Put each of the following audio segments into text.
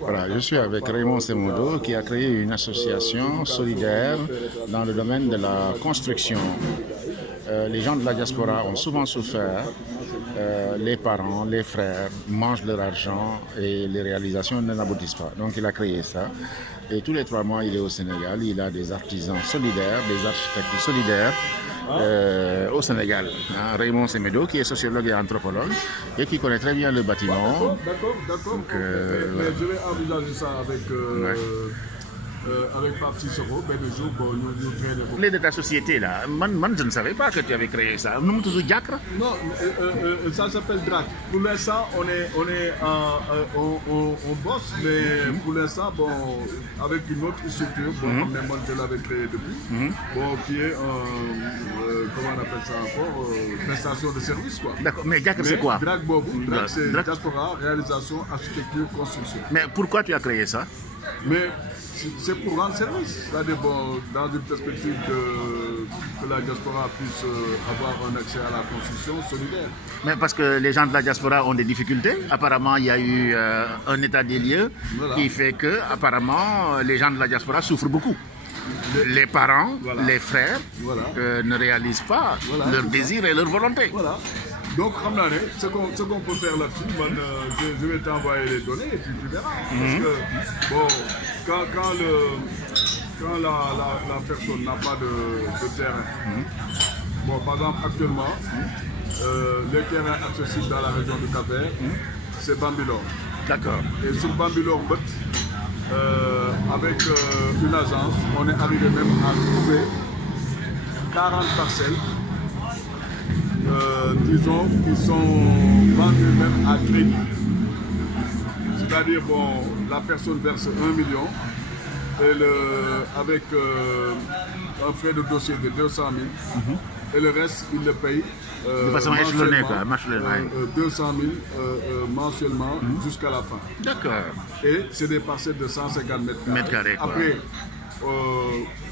Voilà, je suis avec Raymond Semodo qui a créé une association solidaire dans le domaine de la construction. Les gens de la diaspora ont souvent souffert. Les parents, les frères mangent leur argent et les réalisations n'aboutissent pas. Donc il a créé ça. Et tous les 3 mois, il est au Sénégal. Il a des artisans solidaires, des architectes solidaires au Sénégal. Raymond Semodo, qui est sociologue et anthropologue et qui connaît très bien le bâtiment. D'accord. Mais je vais envisager ça avec Pape Cicero, ben le jour où nous traînons. Parler de ta société là, je ne savais pas que tu avais créé ça. Nous sommes toujours Diacre. Non, ça s'appelle DRAC. Pour l'instant, on bosse, mais pour l'instant, bon, avec une autre structure, moi je l'avais créé depuis, bon, qui est comment on appelle ça encore, prestation de service quoi. D'accord, mais Diacre c'est quoi? DRAC Bobu, DRAC c'est diaspora, réalisation, architecture, construction. Mais pourquoi tu as créé ça? Mais c'est pour rendre service, c'est-à-dire bon, dans une perspective que la diaspora puisse avoir un accès à la construction solidaire. Mais parce que les gens de la diaspora ont des difficultés. Apparemment, il y a eu un état des lieux qui fait que, apparemment, les gens de la diaspora souffrent beaucoup. Les parents, les frères ne réalisent pas leur désir et leur volonté. Voilà. Donc, ce qu'on peut faire là-dessus, je vais t'envoyer les données et puis tu verras. Parce que, bon, quand la personne n'a pas de terrain, bon, par exemple, actuellement, les terrains accessibles dans la région de Cap-Vert, c'est Bambilor. D'accord. Et sur Bambilor, avec une agence, on est arrivé même à trouver 40 parcelles. Disons, qui sont vendus même à crédit. C'est-à-dire, bon, la personne verse 1 million et avec un frais de dossier de 200 000 et le reste, il le paye de façon échelonnée, 200 000 mensuellement jusqu'à la fin. D'accord. Et c'est des parcelles de 150 mètres carrés. Après,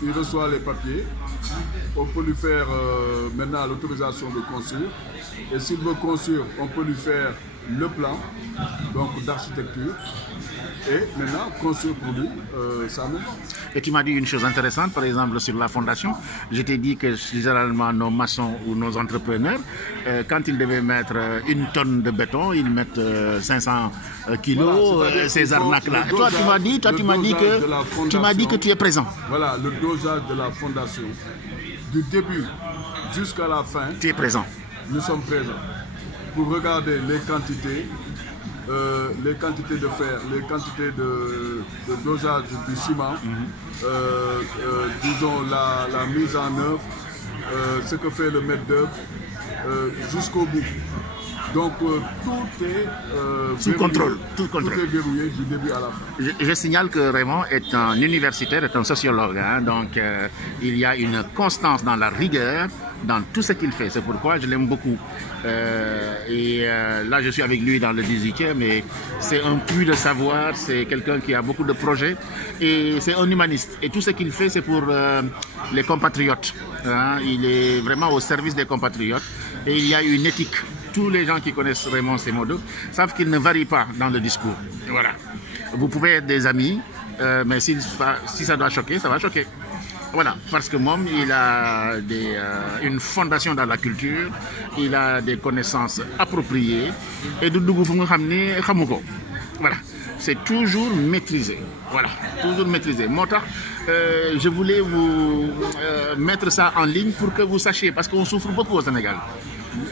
il reçoit les papiers. On peut lui faire maintenant l'autorisation de construire. Et s'il veut construire, on peut lui faire le plan d'architecture. Et maintenant, construire pour lui sa maison. Et tu m'as dit une chose intéressante, par exemple sur la fondation. Je t'ai dit que généralement nos maçons ou nos entrepreneurs, quand ils devaient mettre 1 tonne de béton, ils mettent 500 kilos, voilà, ces arnaques-là. Et toi, tu m'as dit que tu es présent. Voilà, le dosage de la fondation, du début jusqu'à la fin. Tu es présent. Nous sommes présents pour regarder les quantités de fer, les quantités de dosage du ciment, disons la mise en œuvre, ce que fait le maître d'œuvre, jusqu'au bout. Donc tout est sous contrôle. Tout est verrouillé du début à la fin. Je signale que Raymond est un universitaire, est un sociologue. Donc il y a une constance dans la rigueur, dans tout ce qu'il fait. C'est pourquoi je l'aime beaucoup. Là, je suis avec lui dans le 18e, mais c'est un puits de savoir, c'est quelqu'un qui a beaucoup de projets et c'est un humaniste. Et tout ce qu'il fait, c'est pour les compatriotes. Il est vraiment au service des compatriotes et il y a une éthique. Tous les gens qui connaissent Raymond Semodo savent qu'il ne varie pas dans le discours. Voilà. Vous pouvez être des amis, mais si ça doit choquer, ça va choquer. Voilà, parce que Mom, il a une fondation dans la culture, il a des connaissances appropriées, et voilà, c'est toujours maîtrisé. Voilà, toujours maîtrisé. Je voulais vous mettre ça en ligne pour que vous sachiez, parce qu'on souffre beaucoup au Sénégal.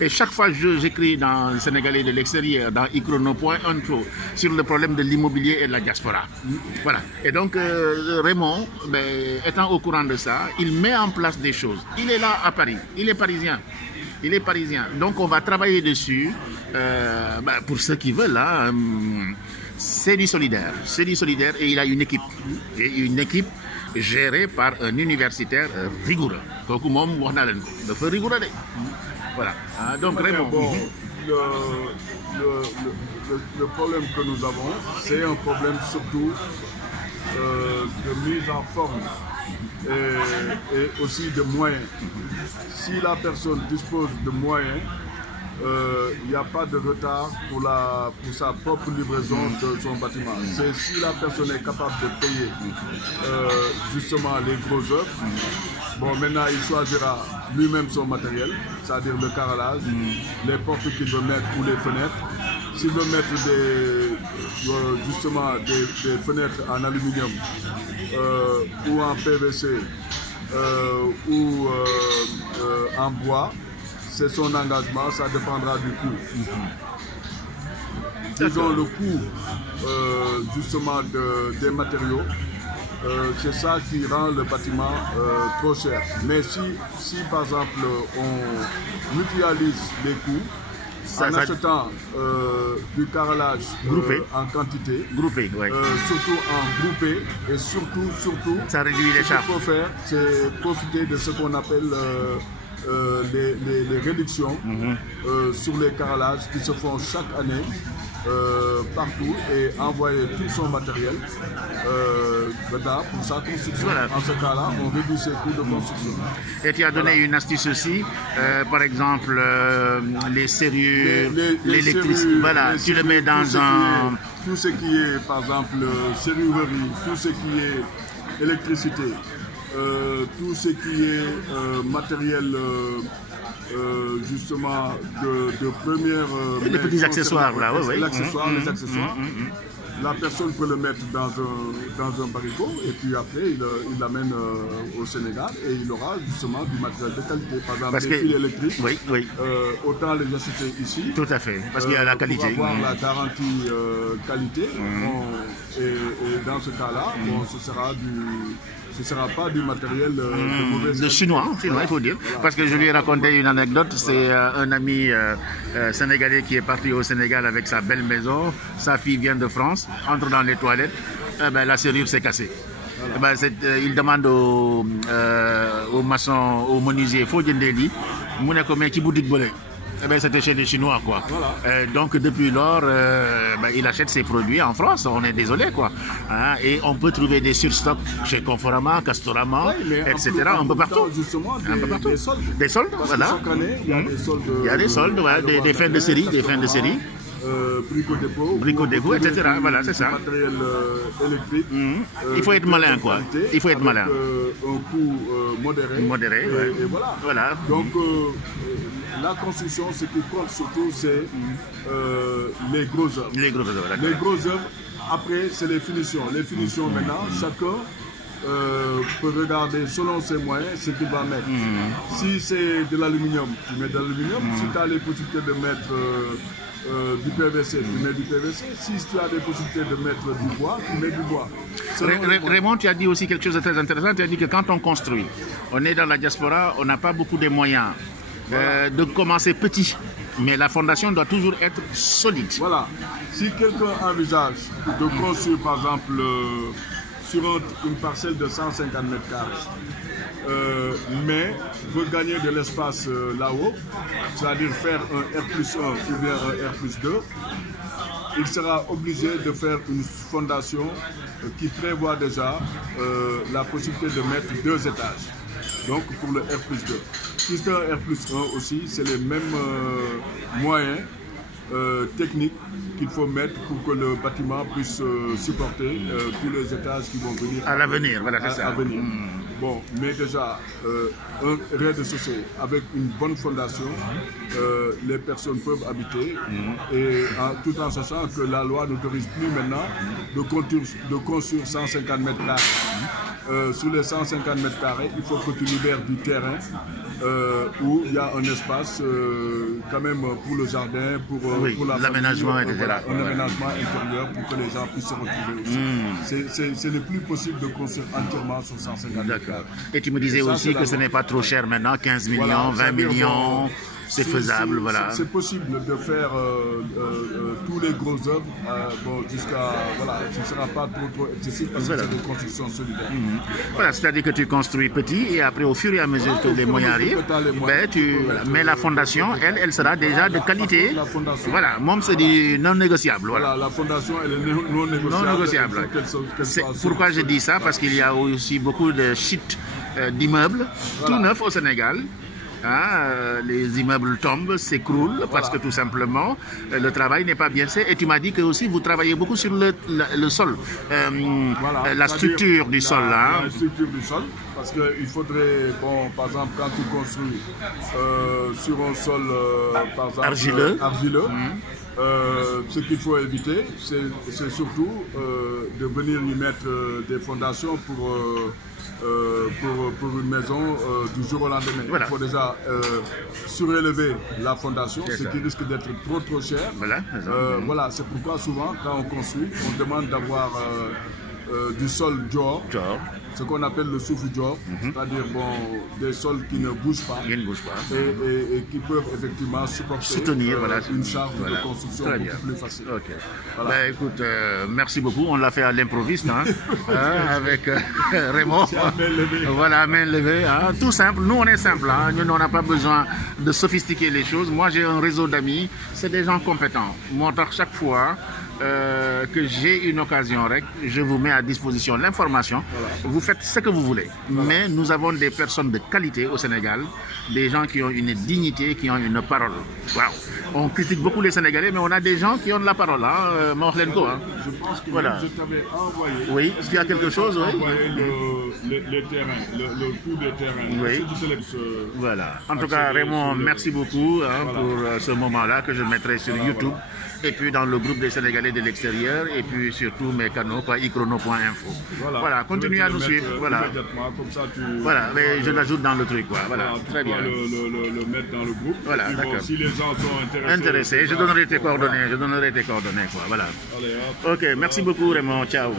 Et chaque fois que j'écris dans le Sénégalais de l'extérieur, dans ichrono.info, sur le problème de l'immobilier et de la diaspora. Voilà. Et donc, Raymond, étant au courant de ça, il met en place des choses. Il est là à Paris. Il est parisien. Donc, on va travailler dessus. Pour ceux qui veulent, c'est du solidaire. Et il a une équipe. Et une équipe gérée par un universitaire rigoureux. Voilà. Donc Raymond. Bon, le problème que nous avons, c'est un problème surtout de mise en forme et aussi de moyens. Si la personne dispose de moyens, il n'y a pas de retard pour sa propre livraison de son bâtiment. C'est si la personne est capable de payer justement les gros œuvres. Bon, maintenant, il choisira lui-même son matériel, c'est-à-dire le carrelage, les portes qu'il veut mettre ou les fenêtres. S'il veut mettre justement des fenêtres en aluminium ou en PVC ou en bois, c'est son engagement, ça dépendra du coût. Disons le coût justement des matériaux, c'est ça qui rend le bâtiment trop cher. Mais si par exemple on mutualise les coûts, en achetant du carrelage en quantité, surtout en groupé, et surtout, ça réduit les charges. Ce qu'il faut faire, c'est profiter de ce qu'on appelle les réductions sur les carrelages qui se font chaque année partout et envoyer tout son matériel pour sa construction. Voilà. En ce cas-là, on réduit ses coûts de construction. Et tu as donné une astuce aussi, par exemple les serrures, l'électricité. Voilà, tu le mets dans tout ce qui est, par exemple, serrurerie, tout ce qui est électricité, tout ce qui est matériel justement de première... les petits accessoires là, oui. Les accessoires. La personne peut le mettre dans un barigot et puis après il l'amène au Sénégal et il aura justement du matériel de qualité. Par exemple, les fils électriques, autant les acheter ici. Tout à fait, parce qu'il y a la qualité. Pour avoir la garantie qualité. Et dans ce cas-là, ce ne sera pas du matériel de mauvaise qualité. Chinois, il faut dire. Voilà. Parce que je lui ai raconté une anecdote. C'est un ami sénégalais qui est parti au Sénégal avec sa belle maison. Sa fille vient de France, entre dans les toilettes. La serrure s'est cassée. Voilà. Il demande au maçon, au menuisier, il faut dire des lits. Qui boutique bolé. C'était chez les Chinois, quoi. Voilà. Donc depuis lors, il achète ses produits en France. On est désolé, quoi. Et on peut trouver des surstocks chez Conforama, Castorama, etc. Un peu partout. Justement, des soldes. Des soldes, voilà. Chaque année, il y a des soldes. Il y a des soldes, des fins de série, Brico Dépôt, etc. Voilà, c'est ça. Matériel électrique. Il faut être malin, quoi. Il faut être malin. Un coût modéré. Et voilà. Donc, la construction, ce qui compte surtout, c'est les gros œuvres. Les gros œuvres, Les gros œuvres, après, c'est les finitions. Les finitions, maintenant, chacun peut regarder selon ses moyens ce qu'il va mettre. Si c'est de l'aluminium, tu mets de l'aluminium. Si tu as les possibilités de mettre du PVC, tu mets du PVC. Si tu as des possibilités de mettre du bois, tu mets du bois. Raymond, tu as dit aussi quelque chose de très intéressant. Tu as dit que quand on construit, on est dans la diaspora, on n'a pas beaucoup de moyens. De commencer petit, mais la fondation doit toujours être solide. Voilà. Si quelqu'un envisage de construire, par exemple, sur une parcelle de 150 mètres carrés, mais veut gagner de l'espace là-haut, c'est-à-dire faire un R+1 ou bien un R+2, il sera obligé de faire une fondation qui prévoit déjà la possibilité de mettre 2 étages. Donc pour le R+2. Si c'est un R+1 aussi, c'est les mêmes moyens techniques qu'il faut mettre pour que le bâtiment puisse supporter tous les étages qui vont venir. À l'avenir, voilà, c'est ça. Bon, mais déjà, un rez-de-chaussée avec une bonne fondation, les personnes peuvent habiter, et tout en sachant que la loi n'autorise plus maintenant de construire 150 mètres carrés. Sur les 150 mètres carrés, il faut que tu libères du terrain où il y a un espace quand même pour le jardin, pour l'aménagement, etc. Un aménagement intérieur pour que les gens puissent se retrouver aussi. C'est le plus possible de construire entièrement sur 150 mètres carrés. Et tu me disais aussi que ce n'est pas trop cher maintenant, 15 millions, 20 millions. C'est faisable, voilà. C'est possible de faire tous les gros œuvres jusqu'à... Voilà, ce ne sera pas trop excessif parce que c'est des constructions solidaires. Voilà, c'est-à-dire que tu construis petit et après, au fur et à mesure que les moyens arrivent, mais la fondation, elle sera déjà de qualité. Voilà, même c'est du non négociable. Voilà, la fondation, elle est non négociable. Non négociable. Pourquoi je dis ça? Parce qu'il y a aussi beaucoup de sites d'immeubles, tout neufs au Sénégal, Hein, les immeubles tombent, s'écroulent parce que tout simplement le travail n'est pas bien fait. Et tu m'as dit que aussi vous travaillez beaucoup sur le sol, la structure du sol. Hein. La structure du sol, parce qu'il faudrait, bon, par exemple, quand tu construis sur un sol par exemple, argileux. Ce qu'il faut éviter, c'est surtout de venir y mettre des fondations pour une maison du jour au lendemain. Voilà. Il faut déjà surélever la fondation, ce qui risque d'être trop cher. Voilà, c'est pourquoi souvent, quand on construit, on demande d'avoir du sol Dior, ce qu'on appelle le souffle Dior, c'est-à-dire des sols qui ne bougent pas, et qui peuvent effectivement soutenir une charge de construction beaucoup plus facile. Okay. Voilà. Ben, écoute, merci beaucoup, on l'a fait à l'improviste avec Raymond. Voilà, main levée. Hein. Tout simple, nous on est simple, hein. Nous on n'a pas besoin de sophistiquer les choses. Moi j'ai un réseau d'amis, c'est des gens compétents. Moi, chaque fois que j'ai une occasion, je vous mets à disposition l'information. Vous faites ce que vous voulez. Mais nous avons des personnes de qualité au Sénégal, des gens qui ont une dignité, qui ont une parole. Waouh. On critique beaucoup les Sénégalais, mais on a des gens qui ont de la parole. Hein. Je pense que je t'avais envoyé. Oui, est-ce qu'il y a quelque chose? Oui. Les terrains, le coût des terrains. Oui. Voilà. En tout cas, Raymond, merci beaucoup pour ce moment-là que je mettrai sur YouTube. Et puis dans le groupe des Sénégalais de l'extérieur, et puis surtout mes canaux, ichrono.info. Voilà, continuez à nous suivre. Voilà, mais je l'ajoute dans le truc. Voilà, très bien. Le mettre dans le groupe. Voilà, d'accord. Si les gens sont intéressés, je donnerai tes coordonnées. Voilà. Ok, merci beaucoup Raymond. Ciao.